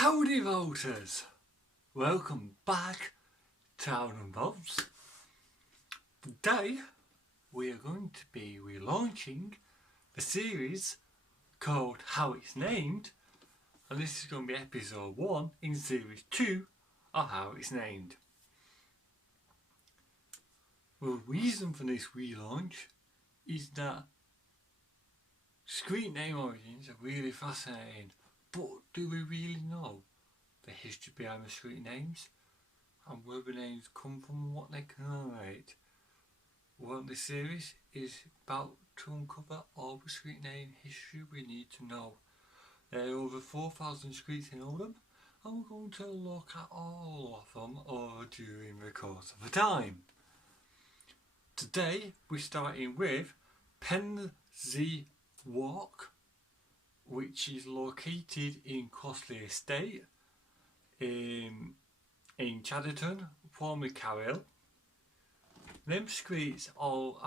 Howdy voters! Welcome back to Town and Bobs. Today we are going to be relaunching the series called How It's Named, and this is going to be episode 1 in series 2 of How It's Named. The reason for this relaunch is that street name origins are really fascinating, but do we really know the history behind the street names and where the names come from and what they commemorate? Well, this series is about to uncover all the street name history we need to know. There are over 4,000 streets in Oldham, and we're going to look at all of them over during the course of the time. Today we're starting with Pevensey Walk, which is located in Crossley Estate in Chadderton, formerly Carrill. Them streets all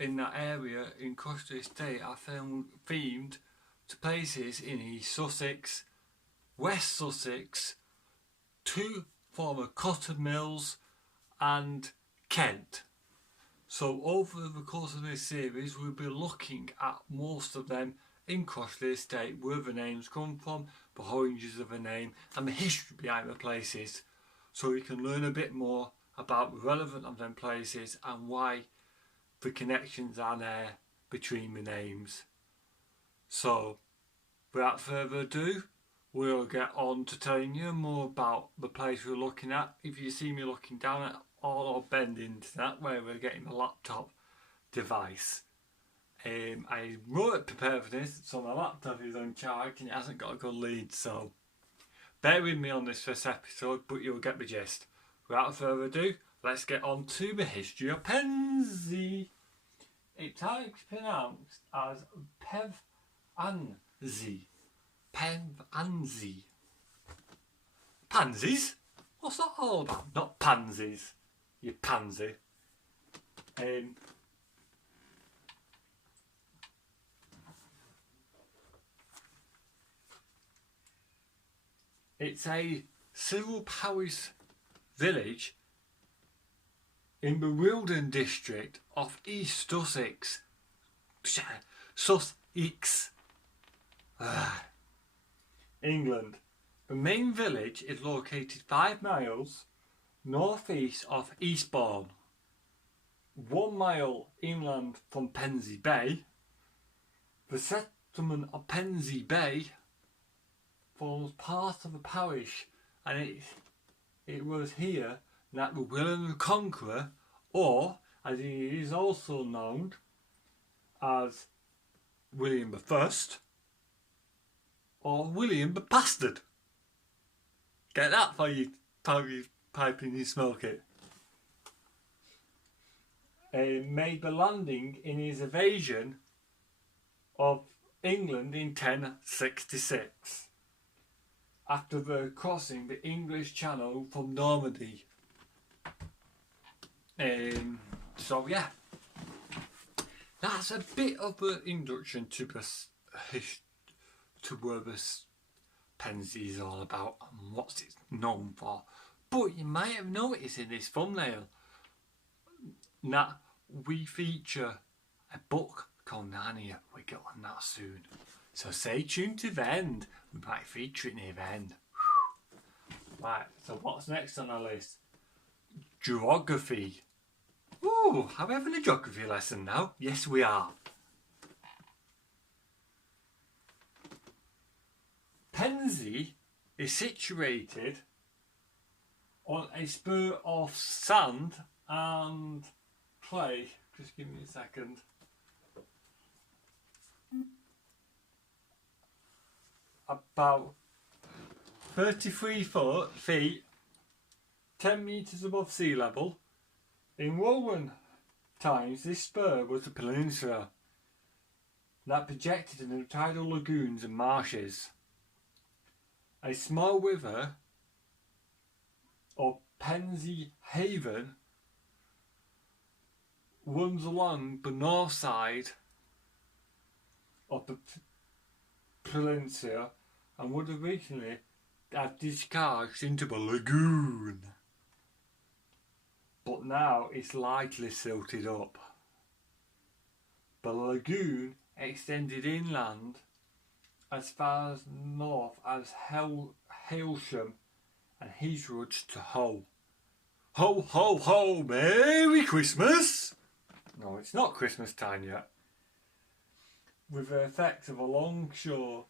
in that area in Crossley Estate are themed to places in East Sussex, West Sussex, 2 former cotton mills and Kent. So over the course of this series we'll be looking at most of them in Crossley Estate, where the names come from, the origins of the name and the history behind the places, so we can learn a bit more about the relevance of them places and why the connections are there between the names. So without further ado, we'll get on to telling you more about the place we're looking at. If you see me looking down at or bending to that where we're getting the laptop device, I wrote it prepared for this, so my laptop is on charge and it hasn't got a good lead, so bear with me on this first episode, but you'll get the gist. Without further ado, let's get on to the history of Pevensey. It's pronounced as Pevensey. Pevensey. Pansies? What's that all about? Not pansies, you pansy. It's a civil parish village in the Wilden district of East Sussex. England. The main village is located 5 miles northeast of Eastbourne, 1 mile inland from Pevensey Bay. The settlement of Pevensey Bay forms part of the parish, and it was here that the William the Conqueror, or as he is also known as William the First, or William the Bastard. Get that for you piping you smoke it. Made the landing in his invasion of England in 1066, after the crossing the English Channel from Normandy. So yeah, that's a bit of an introduction to where this Pevensey is all about and what it's known for. But you might have noticed in this thumbnail that we feature a book called Narnia. We get on that soon, so stay tuned to the end. We might feature it near the end. Right, so what's next on our list? Geography. Ooh, are we having a geography lesson now? Yes, we are. Pevensey is situated on a spur of sand and clay. Just give me a second. About 33 feet, 10 metres above sea level. In Roman times, this spur was a peninsula that projected into tidal lagoons and marshes. A small river, or Pevensey Haven, runs along the north side of the peninsula and would originally have discharged into the lagoon. But now it's lightly silted up. The lagoon extended inland as far as north as Hailsham and eastwards to Hull. Ho, ho, ho, Merry Christmas! No, it's not Christmas time yet. With the effect of a longshore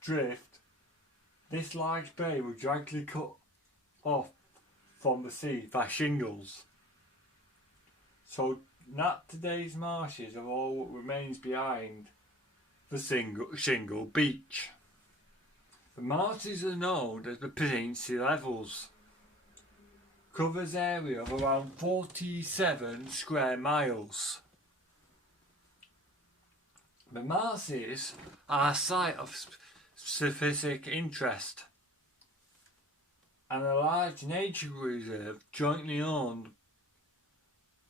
drift, this large bay was gradually cut off from the sea by shingles. So not today's marshes are all that remains behind the shingle beach. The marshes are known as the Pevensey Levels. Covers area of around 47 square miles. The marshes are a site of specific interest and a large nature reserve jointly owned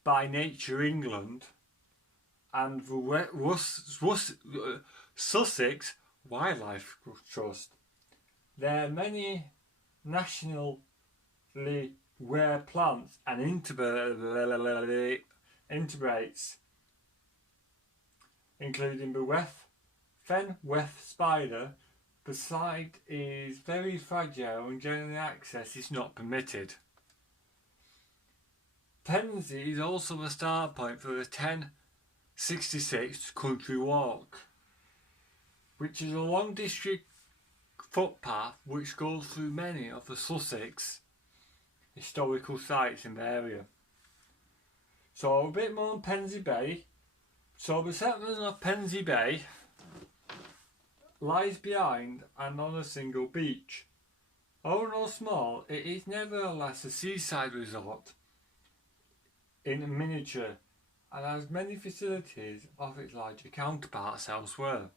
by Nature England and the Sussex Wildlife Trust. There are many nationally rare plants and invertebrates, including the fen weft spider. The site is very fragile and generally access is not permitted. Pevensey is also the start point for the 1066 Country Walk, which is a long district footpath which goes through many of the Sussex historical sites in the area. So a bit more on Pevensey Bay. So the settlement of Pevensey Bay lies behind and on a single beach. Although small, it is nevertheless a seaside resort in miniature and has many facilities of its larger counterparts elsewhere.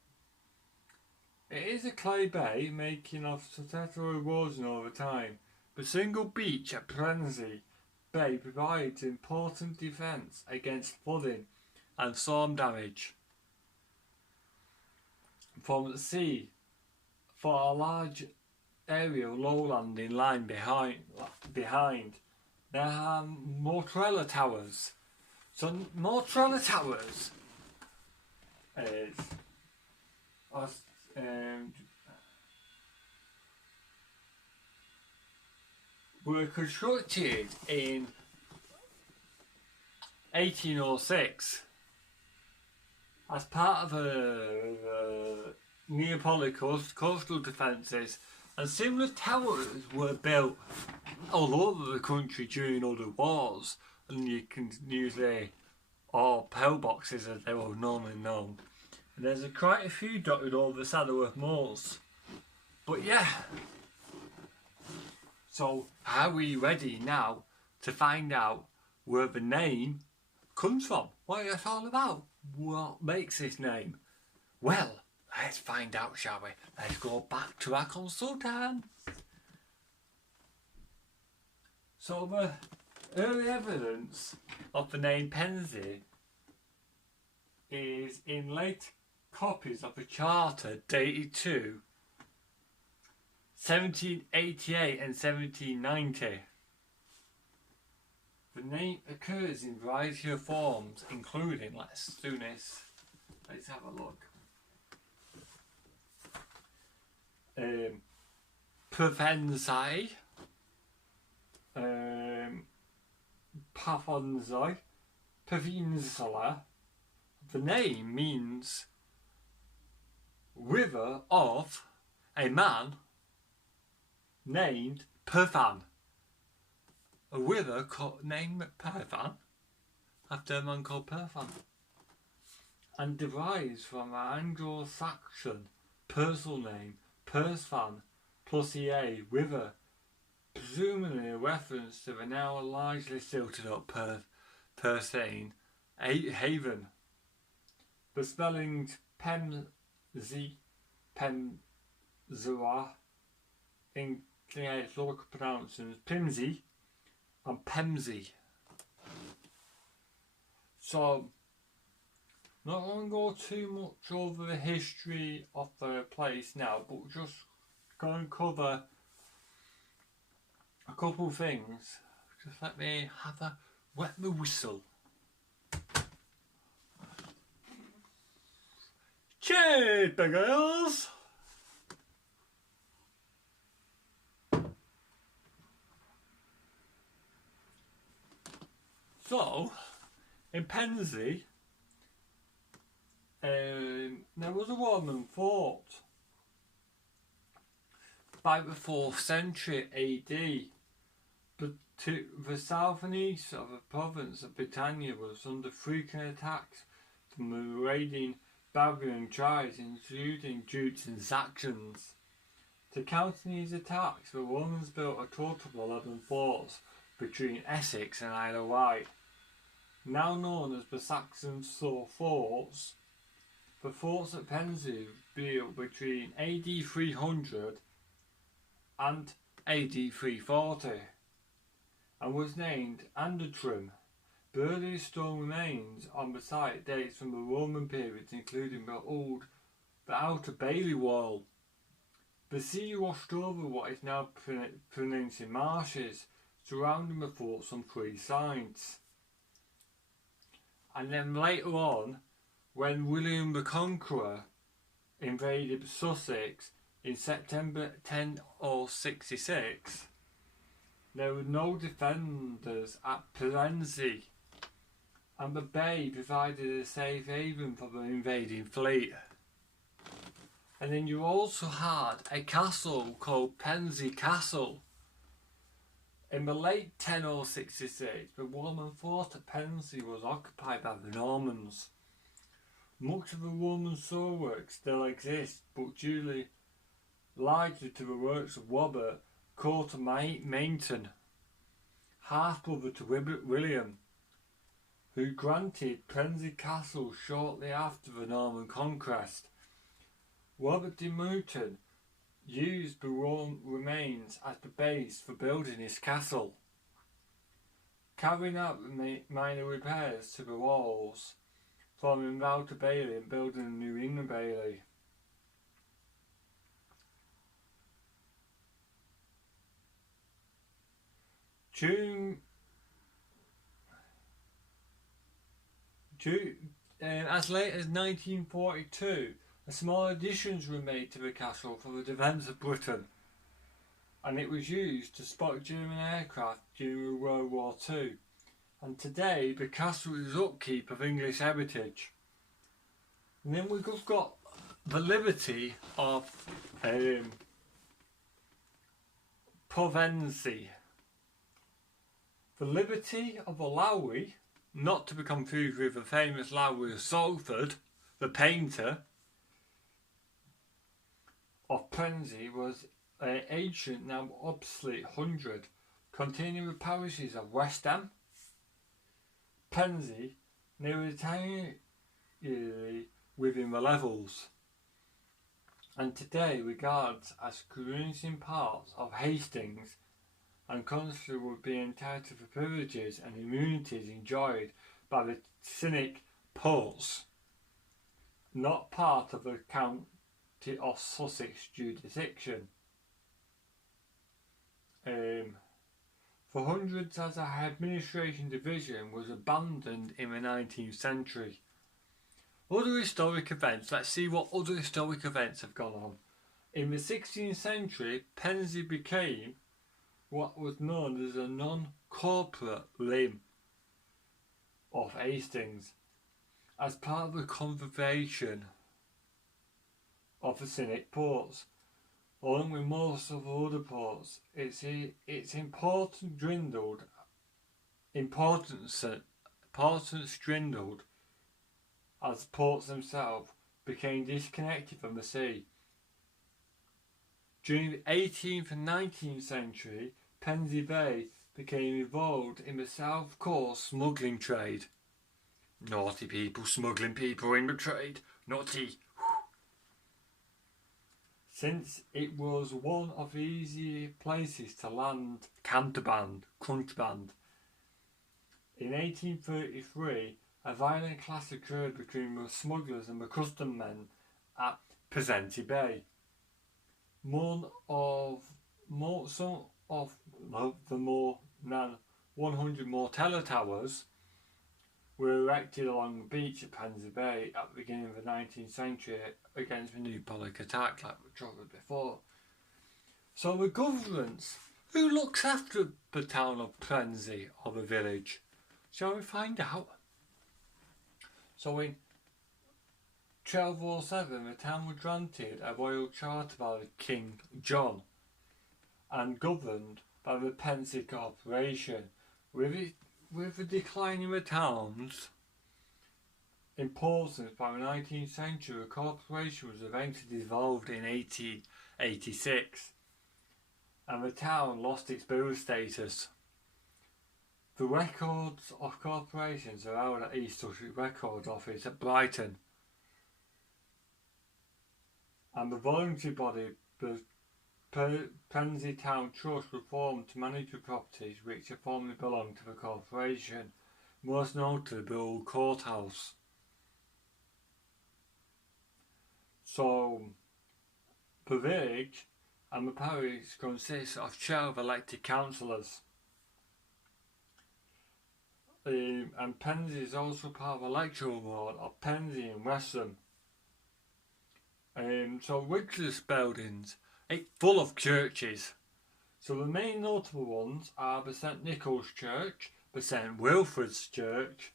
It is a clay bay making of successful erosion over time. The single beach at Pevensey Bay provides important defence against flooding and storm damage from the sea for a large area of lowlanding line behind. There are Motorella Towers. So Motorella Towers were constructed in 1806 as part of Neapolitan coastal defences, and similar towers were built all over the country during other wars, and you can use or pillboxes as they were normally known. And there's quite a few dotted over the Saddleworth moors. But yeah, so are we ready now to find out where the name comes from? What it's all about? What makes this name? Well, let's find out, shall we? Let's go back to our consultant. So the early evidence of the name Pevensey is in late copies of the charter dated to 1788 and 1790. The name occurs in a variety of forms, including, let's do this, let's have a look. Pevensey, Pevensey, Peninsula. The name means river of a man named Pervan. A river named Pervan after a man called Pervan, and derives from an Anglo-Saxon personal name Persvan plus EA, river, presumably a reference to the now largely silted up Persane haven. The spellings Pevensey, Pemzua, includes local pronunciations Pimsey and Pemsey. So, not going to go too much over the history of the place now, but just going to cover a couple of things. Just let me have a wet the whistle. Cheers, big girls! So, in Pevensey, there was a Roman fort by the 4th century AD, but to the south and east of the province of Britannia was under frequent attacks from the raiding Bavarian tribes, including Jutes and Saxons. To counter these attacks, the Romans built a total of 11 forts between Essex and Isle of Wight, now known as the Saxon forts. The forts at Pevensey were built between AD 300 and AD 340 and was named Andertrim. The earliest stone remains on the site dates from the Roman periods, including the outer Bailey wall. The sea washed over what is now pronounced marshes, surrounding the forts on 3 sides. And then later on, when William the Conqueror invaded Sussex in September 1066, there were no defenders at Pevensey, and the bay provided a safe haven for the invading fleet. And then you also had a castle called Pevensey Castle. In the late 1066, the Roman fort at Pevensey was occupied by the Normans. Much of the Roman stonework still exists, but due largely to the works of Robert, Court of Mainton, half-brother to William, who granted Pevensey Castle shortly after the Norman conquest. Robert de Mouton used the Roman remains as the base for building his castle, carrying out minor repairs to the walls, forming the outer bailey and building a new inner bailey. As late as 1942, small additions were made to the castle for the defence of Britain, and it was used to spot German aircraft during World War II. And today the castle is upkeep of English heritage. And then we've got the liberty of Pevensey. The liberty of the Lowry, not to be confused with the famous Lowry of Salford, the painter, of Pevensey, was an ancient, now obsolete hundred, containing the parishes of West Ham, Pevensey, near entirely within the Levels, and today regards as corresponding parts of Hastings, and constantly would be entitled to privileges and immunities enjoyed by the Cynic ports, not part of the County of Sussex jurisdiction. For hundreds as an administration division was abandoned in the 19th century. Other historic events, let's see what other historic events have gone on. In the 16th century, Pevensey became what was known as a non-corporate limb of Hastings, as part of the conservation of the Cynic ports. Along with most of the other ports, its importance dwindled as ports themselves became disconnected from the sea. During the 18th and 19th century, Pevensey Bay became involved in the South Coast smuggling trade. Naughty people smuggling people in the trade. Naughty. Since it was one of the easier places to land contraband. In 1833, a violent clash occurred between the smugglers and the custom men at Pevensey Bay. Some of the more than 100 more towers were erected along the beach at Pevensey Bay at the beginning of the 19th century against the Napoleonic attack, like we covered before. So the governance, who looks after the town of Pevensey or the village? Shall we find out? So in 1207, the town was granted a royal charter by King John and governed by the Pevensey Corporation. With the decline in the town's importance by the 19th century, the corporation was eventually dissolved in 1886 and the town lost its borough status. The records of corporations are held at East Sussex Record Office at Brighton, and the voluntary body, the Pevensey Town Trust, was formed to manage the properties which had formerly belonged to the corporation, most notably the old courthouse. So, the village and the parish consists of 12 elected councillors. And Pevensey is also part of the electoral ward of Pevensey and Westham. So Wigglesworth buildings, it's full of churches. So the main notable ones are the St Nicholas Church, the St Wilfrid's Church,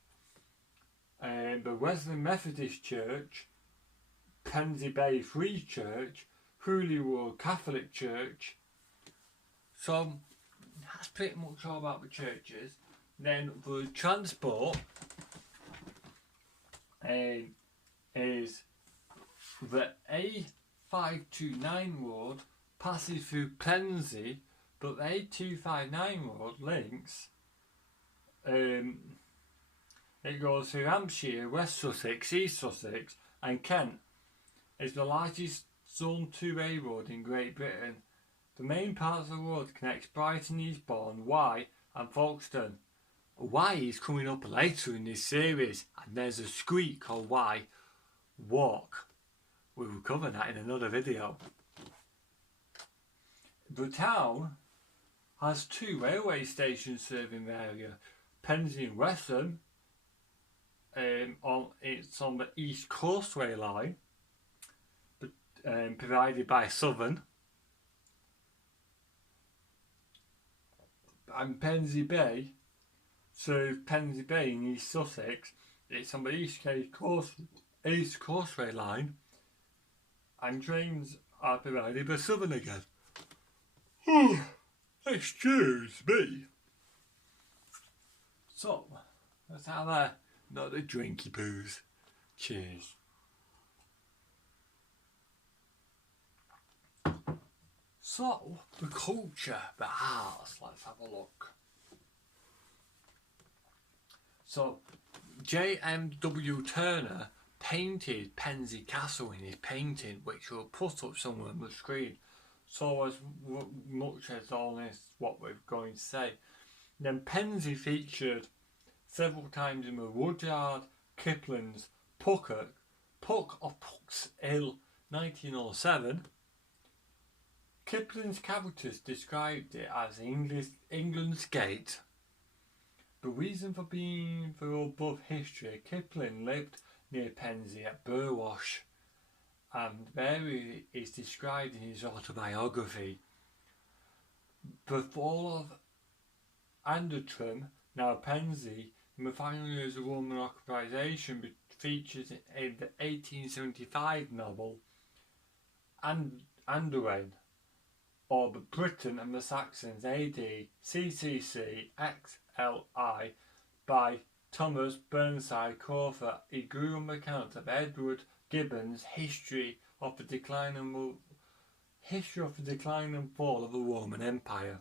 the Wesleyan Methodist Church, Pevensey Bay Free Church, Holyrood Catholic Church. So that's pretty much all about the churches. Then the transport is the A529 road passes through Pevensey, but the A259 road links. It goes through Hampshire, West Sussex, East Sussex, and Kent. It's the largest Zone 2A road in Great Britain. The main parts of the road connects Brighton, Eastbourne, Wye, and Folkestone. Wye is coming up later in this series, and there's a street called Wye Walk. We will cover that in another video. The town has 2 railway stations serving the area. Pevensey and Westham, it's on the East Coastway line, provided by Southern. And Pevensey Bay serves Pevensey Bay in East Sussex. It's on the East Coastway line, and trains are provided by Southern again. Excuse me. So, let's have another drinky poos. Cheers. So, the culture, the arts, let's have a look. So, J.M.W. Turner painted Pevensey Castle in his painting, which we'll put up somewhere on the screen. So as much as all this, what we're going to say. Then Pevensey featured several times in the Rudyard Kipling's Puck of Puck's Hill 1907. Kipling's characters described it as England's Gate. The reason for being the above history, Kipling lived near Pevensey at Burwash, and there he is described in his autobiography. The fall of Andertrim, now Pevensey, in the final years of Roman occupation, features in the 1875 novel Anduin, or the Britain and the Saxons AD CCC XLI by Thomas Burnside Crawford. He grew on the account of Edward Gibbon's History of the Decline and Fall of the Roman Empire.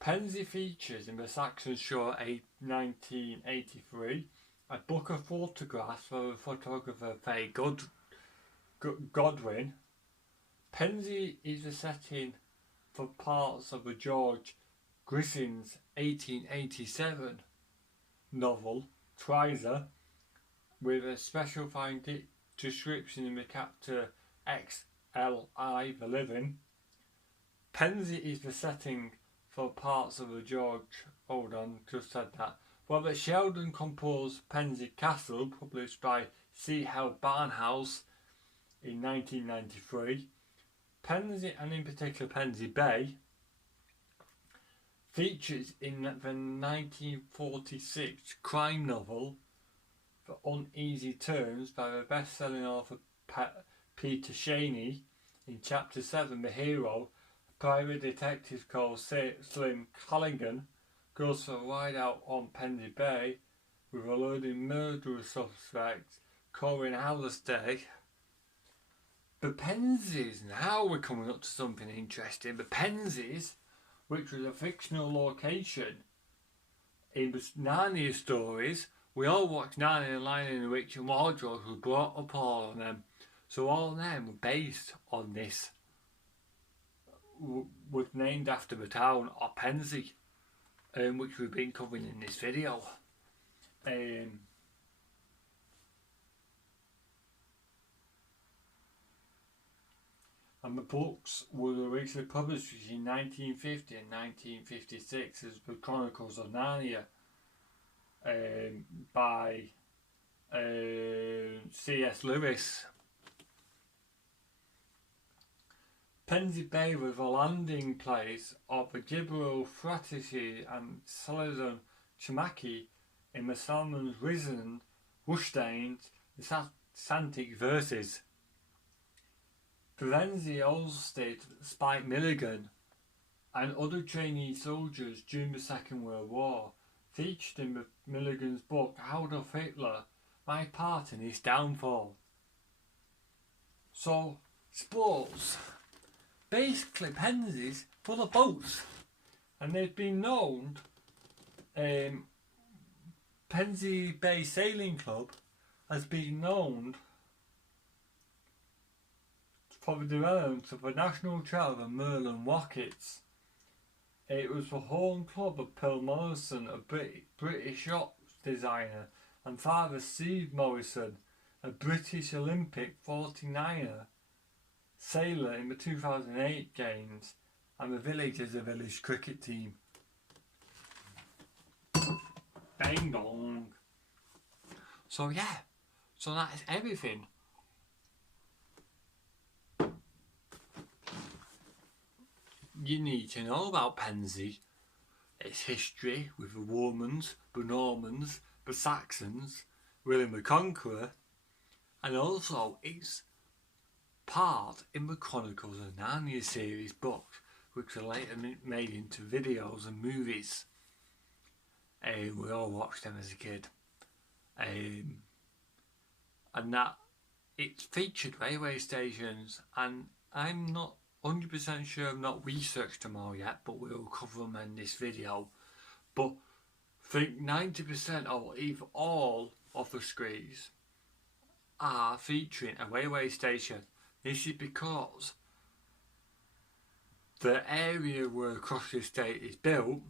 Pevensey features in the Saxon Show 1983 a book of photographs by the photographer Faye Godwin. Pevensey is the setting for parts of the George Grisham's 1887 novel Twiser, with a special description in the chapter XLI, The Living. Pevensey is the setting for parts of the George. Hold on, just said that. Robert Sheldon composed Pevensey Castle, published by C. L. Barnhouse in 1993. Pevensey, and in particular Pevensey Bay, features in the 1946 crime novel The Uneasy Terms by the best-selling author Peter Shaney. In Chapter 7, the hero, a private detective called Slim Callaghan, goes for a ride out on Pevensey Bay with a loaded murderer suspect, Corin Halliday. The Pensies, now we're coming up to something interesting. The Pensies, which was a fictional location in the Narnia stories. We all watched Narnia, Lion and the Witch and Wardrobe, who brought up all of them. So all of them were based on this, was named after the town of Pevensey, which we've been covering in this video. And the books were originally published between 1950 and 1956 as the Chronicles of Narnia by C.S. Lewis. Pevensey Bay was the landing place of the Gibberell Fratricide and Saladin Chamaki in the Salmon's Risen, Rushdane's the Santic verses. Pevensey Olsted, Spike Milligan and other trainee soldiers during the Second World War featured in Milligan's book Adolf Hitler, My Part in His Downfall. So, sports. Basically, Pevensey's full of boats, and they've been known. Pevensey Bay Sailing Club has been known for the development of the national trout and Merlin rockets. It was the home club of Pearl Morrison, a British yacht designer, and Father Steve Morrison, a British Olympic 49er sailor in the 2008 games, and the village is a village cricket team. Bang dong. So yeah, so that is everything. You need to know about Pevensey, its history with the Romans, the Normans, the Saxons, William the Conqueror, and also its part in the Chronicles of Narnia series books, which were later made into videos and movies. We all watched them as a kid. And that it's featured railway stations, and I'm not 100% sure, I've not researched them all yet, but we'll cover them in this video. But I think 90% or even all of the screens are featuring a railway station. This is because the area where Crossley Estate is built,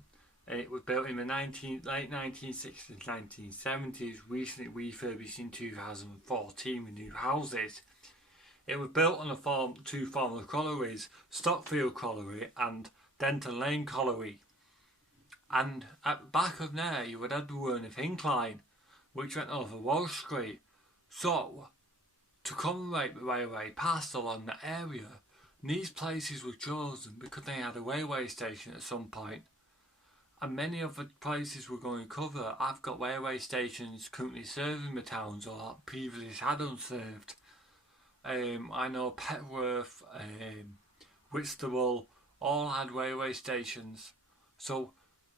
it was built in the late 1960s, 1970s, recently refurbished in 2014 with new houses. It was built on two former collieries, Stockfield Colliery and Denton Lane Colliery. And at the back of there you would have the Werneth Incline, which went over Walsh Street. So, to commemorate the railway passed along the area, these places were chosen because they had a railway station at some point. And many of the places we're going to cover have got railway stations currently serving the towns or previously had unserved. I know Petworth, Whitstable all had railway stations. So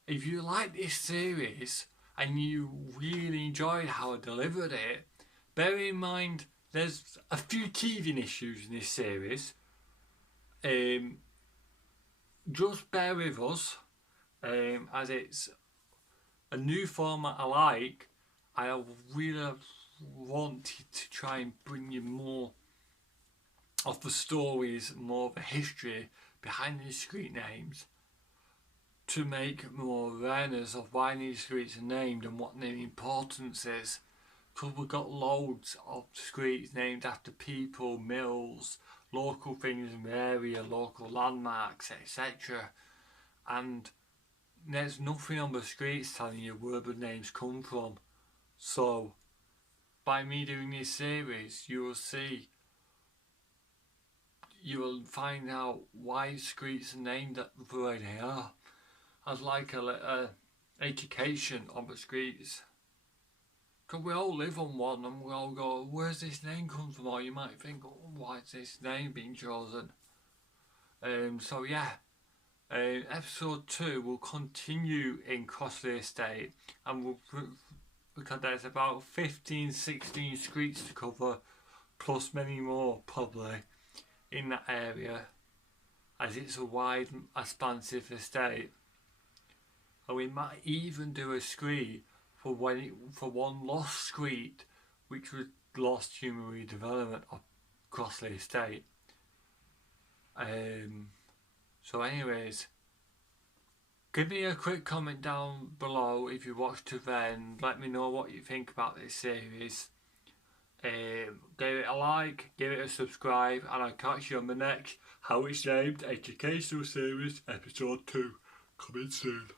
if you like this series and you really enjoyed how I delivered it, bear in mind there's a few teething issues in this series. Just bear with us, as it's a new format I like. I really wanted to try and bring you more of the stories, more of the history behind these street names, to make more awareness of why these streets are named and what their importance is. Because we've got loads of streets named after people, mills, local things in the area, local landmarks, etc. And there's nothing on the streets telling you where the names come from. So, by me doing this series, you will find out why streets are named the way they are, as like a education on the streets. Because we all live on one and we all go, where's this name come from? Or you might think, oh, why is this name being chosen? So yeah, episode 2 will continue in Crossley Estate, and because there's about 15-16 streets to cover, plus many more probably in that area, as it's a wide, expansive estate. And we might even do a street for one lost street, which was lost human redevelopment of Crossley Estate. So anyways, give me a quick comment down below if you watched to then. Let me know what you think about this series. Give it a like, give it a subscribe, and I'll catch you on the next How It's Named Educational Series episode 2 coming soon.